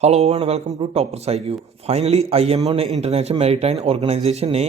Hello and welcome to toppers IQ. Finally IMO ने international maritime organisation ने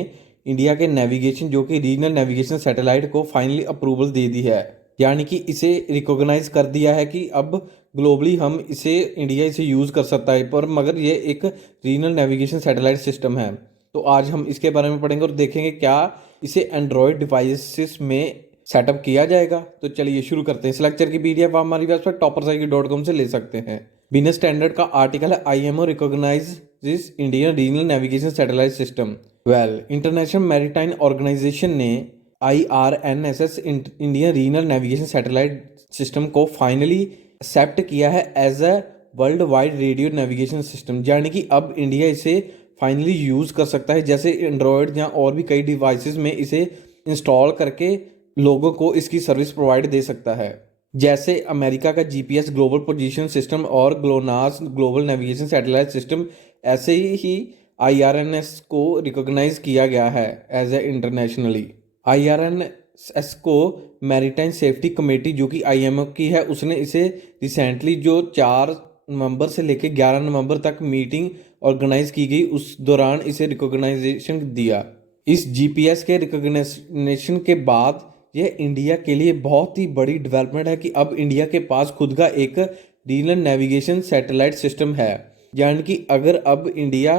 India के navigation जो कि रीजनल नेविगेशन सैटेलाइट को फाइनली अप्रूवल दे दी है। यानी कि इसे रिकॉग्नाइज कर दिया है कि अब ग्लोबली हम इसे इंडिया इसे यूज़ कर सकता है, पर मगर ये एक रीजनल नेविगेशन सैटेलाइट सिस्टम है। तो आज हम इसके बारे में पढ़ेंगे और देखेंगे क्या इसे एंड्रॉयड डिवाइसेस में सेटअप किया जाएगा। तो चलिए शुरू करते हैं। इस लेक्चर की पीडीएफ आप हमारी वेबसाइट टॉपर्सआईक्यू.com से ले सकते हैं। बिजनेस स्टैंडर्ड का आर्टिकल है IMO recognizes Indian regional navigation satellite system. International maritime organisation ने IRNSS Indian regional navigation satellite system को फाइनली एक्सेप्ट किया है as a world wide radio navigation system. यानी कि अब इंडिया इसे फाइनली यूज़ कर सकता है, जैसे एंड्रॉयड या और भी कई डिवाइसेस में इसे इंस्टॉल करके लोगों को इसकी सर्विस प्रोवाइड दे सकता है। जैसे अमेरिका का जीपीएस ग्लोबल पोजीशन सिस्टम और GLONASS global navigation satellite system, ऐसे ही आईआरएनएस को रिकॉग्नाइज किया गया है एज ए इंटरनेशनली। आईआरएनएस को मैरीटाइम सेफ्टी कमेटी जो कि आईएमओ की है, उसने इसे रिसेंटली जो 4 नवंबर से लेकर 11 नवंबर तक मीटिंग ऑर्गेनाइज की गई, उस दौरान इसे रिकॉग्नाइजेशन दिया। इस जीपीएस के रिकॉग्निशन के बाद यह इंडिया के लिए बहुत ही बड़ी डेवलपमेंट है कि अब इंडिया के पास खुद का एक रीजनल नेविगेशन सैटेलाइट सिस्टम है। यानी कि अगर अब इंडिया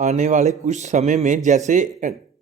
आने वाले कुछ समय में जैसे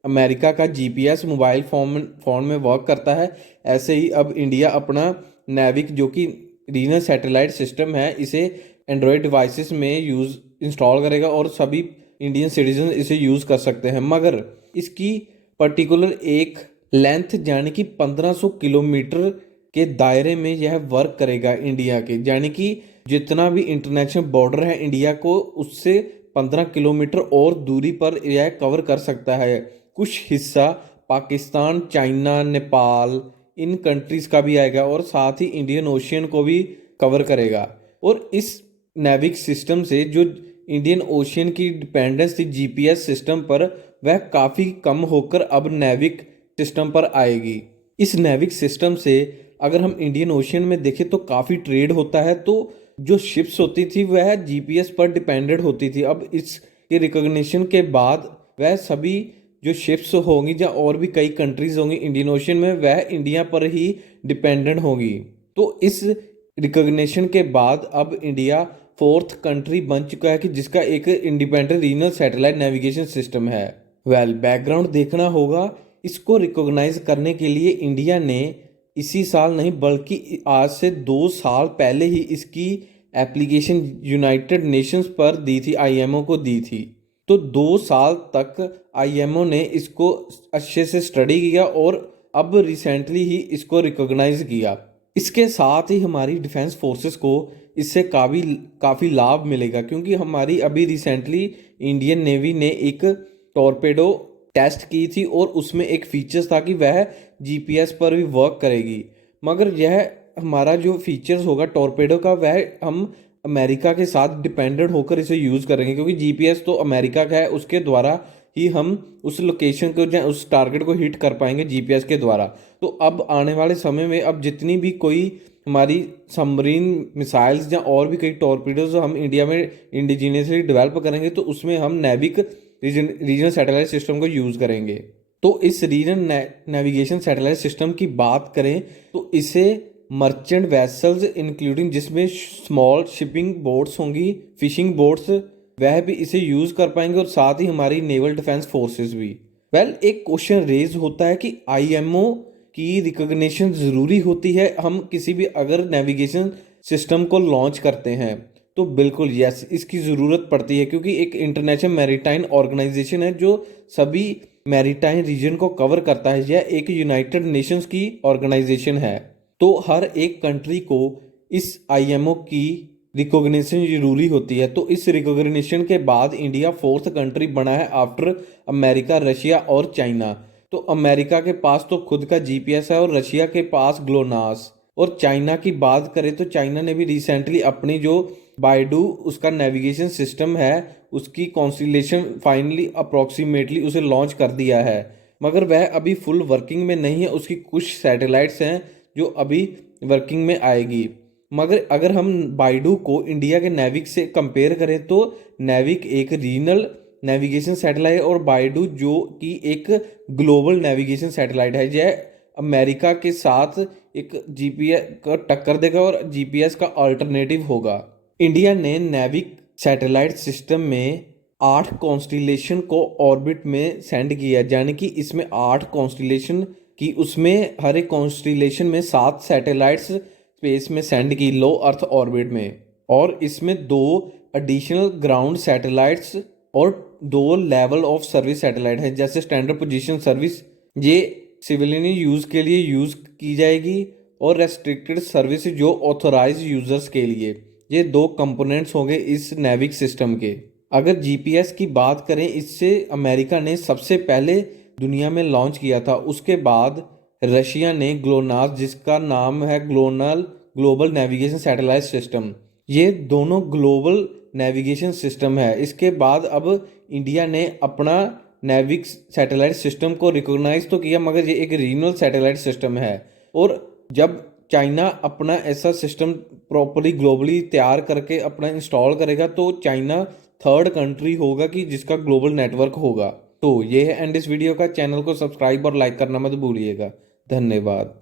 अमेरिका का जीपीएस मोबाइल फोन में वर्क करता है, ऐसे ही अब इंडिया अपना नेविक जो कि रीजनल सैटेलाइट सिस्टम है, इसे एंड्रॉयड डिवाइसेस में इंस्टॉल करेगा और सभी इंडियन सिटीजन इसे यूज़ कर सकते हैं। मगर इसकी पर्टिकुलर एक लेंथ यानी कि 1500 किलोमीटर के दायरे में यह वर्क करेगा इंडिया के। यानी कि जितना भी इंटरनेशनल बॉर्डर है इंडिया को, उससे 15 किलोमीटर और दूरी पर यह कवर कर सकता है। कुछ हिस्सा पाकिस्तान, चाइना, नेपाल, इन कंट्रीज़ का भी आएगा और साथ ही इंडियन ओशियन को भी कवर करेगा। और इस नेविक सिस्टम से जो इंडियन ओशियन की डिपेंडेंस थी जीपीएस सिस्टम पर, वह काफ़ी कम होकर अब नेविक सिस्टम पर आएगी। इस नेविक सिस्टम से अगर हम इंडियन ओशियन में देखें तो काफ़ी ट्रेड होता है, तो जो शिप्स होती थी वह जीपीएस पर डिपेंडेंट होती थी। अब इसके रिकॉग्निशन के बाद वह सभी जो शिप्स होंगी या और भी कई कंट्रीज होंगी इंडियन ओशियन में, वह इंडिया पर ही डिपेंडेंट होगी। तो इस रिकॉग्निशन के बाद अब इंडिया 4th कंट्री बन चुका है कि जिसका एक independent regional satellite navigation system है। बैकग्राउंड देखना होगा। इसको रिकॉग्नाइज करने के लिए इंडिया ने इसी साल नहीं बल्कि आज से 2 साल पहले ही इसकी एप्लीकेशन यूनाइटेड नेशंस पर दी थी, आईएमओ को दी थी। तो 2 साल तक आईएमओ ने इसको अच्छे से स्टडी किया और अब रिसेंटली ही इसको रिकॉग्नाइज किया। इसके साथ ही हमारी डिफेंस फोर्सेस को इससे काफ़ी लाभ मिलेगा, क्योंकि हमारी अभी रिसेंटली इंडियन नेवी ने एक टॉर्पेडो टेस्ट की थी और उसमें एक फीचर्स था कि वह जीपीएस पर भी वर्क करेगी। मगर यह हमारा जो फीचर्स होगा टॉर्पेडो का, वह हम अमेरिका के साथ डिपेंडेंट होकर इसे यूज़ करेंगे, क्योंकि जीपीएस तो अमेरिका का है, उसके द्वारा ही हम उस लोकेशन को या उस टारगेट को हिट कर पाएंगे जीपीएस के द्वारा। तो अब आने वाले समय में अब जितनी भी कोई हमारी सबमरीन मिसाइल्स या और भी कई टॉर्पीडोज हम इंडिया में इंडिजीनियसली डेवलप करेंगे, तो उसमें हम नेविक रीजनल सैटेलाइट सिस्टम को यूज़ करेंगे। तो इस रीजनल नेविगेशन सैटेलाइट सिस्टम की बात करें तो इसे मर्चेंट वेसल्स इंक्लूडिंग जिसमें स्मॉल शिपिंग बोट्स होंगी, फिशिंग बोट्स, वह भी इसे यूज़ कर पाएंगे और साथ ही हमारी नेवल डिफेंस फोर्सेस भी। एक क्वेश्चन रेज होता है कि आईएमओ की रिकॉग्निशन ज़रूरी होती है हम किसी भी अगर नेविगेशन सिस्टम को लॉन्च करते हैं? तो बिल्कुल यस, इसकी ज़रूरत पड़ती है, क्योंकि एक इंटरनेशनल मैरीटाइम ऑर्गेनाइजेशन है जो सभी मैरीटाइम रीजन को कवर करता है। यह एक यूनाइटेड नेशंस की ऑर्गेनाइजेशन है, तो हर एक कंट्री को इस आईएमओ की रिकॉग्निशन जरूरी होती है। तो इस रिकॉग्निशन के बाद इंडिया 4th कंट्री बना है आफ्टर अमेरिका, रशिया और चाइना। तो अमेरिका के पास तो खुद का जीपीएस है और रशिया के पास ग्लोनास। और चाइना की बात करें तो चाइना ने भी रिसेंटली अपनी जो बाइडू उसका नेविगेशन सिस्टम है, उसकी कॉन्स्टिलेशन फाइनली अप्रॉक्सीमेटली उसे लॉन्च कर दिया है, मगर वह अभी फुल वर्किंग में नहीं है। उसकी कुछ सैटेलाइट्स हैं जो अभी वर्किंग में आएगी। मगर अगर हम बाइडू को इंडिया के नेविक से कंपेयर करें तो नेविक एक रीजनल नेविगेशन सैटेलाइट और बाइडू जो कि एक ग्लोबल नेविगेशन सैटेलाइट है, यह अमेरिका के साथ एक जीपीएस का टक्कर देगा और जीपीएस का अल्टरनेटिव होगा। इंडिया ने नेविक सैटेलाइट सिस्टम में 8 कॉन्स्टिलेशन को ऑर्बिट में सेंड किया, यानी कि इसमें 8 कॉन्स्टिलेशन की, उसमें हर एक कॉन्स्टिलेशन में 7 सैटेलाइट्स स्पेस में सेंड की लो अर्थ ऑर्बिट में, और इसमें 2 एडिशनल ग्राउंड सैटेलाइट्स और 2 लेवल ऑफ सर्विस सैटेलाइट हैं, जैसे स्टैंडर्ड पोजीशन सर्विस ये सिविलियन यूज़ के लिए यूज़ की जाएगी और रेस्ट्रिक्टेड सर्विस जो ऑथोराइज यूज़र्स के लिए। ये 2 कंपोनेंट्स होंगे इस नेविक सिस्टम के। अगर जीपीएस की बात करें, इससे अमेरिका ने सबसे पहले दुनिया में लॉन्च किया था। उसके बाद रशिया ने ग्लोनास, जिसका नाम है ग्लोबल नेविगेशन सैटेलाइट सिस्टम, ये दोनों ग्लोबल नेविगेशन सिस्टम है। इसके बाद अब इंडिया ने अपना नेविक सैटेलाइट सिस्टम को रिकॉग्नाइज तो किया, मगर ये एक रीजनल सैटेलाइट सिस्टम है। और जब चाइना अपना ऐसा सिस्टम प्रॉपरली ग्लोबली तैयार करके अपना इंस्टॉल करेगा तो चाइना थर्ड कंट्री होगा कि जिसका ग्लोबल नेटवर्क होगा। तो ये है एंड इस वीडियो का। चैनल को सब्सक्राइब और लाइक करना मत भूलिएगा। धन्यवाद।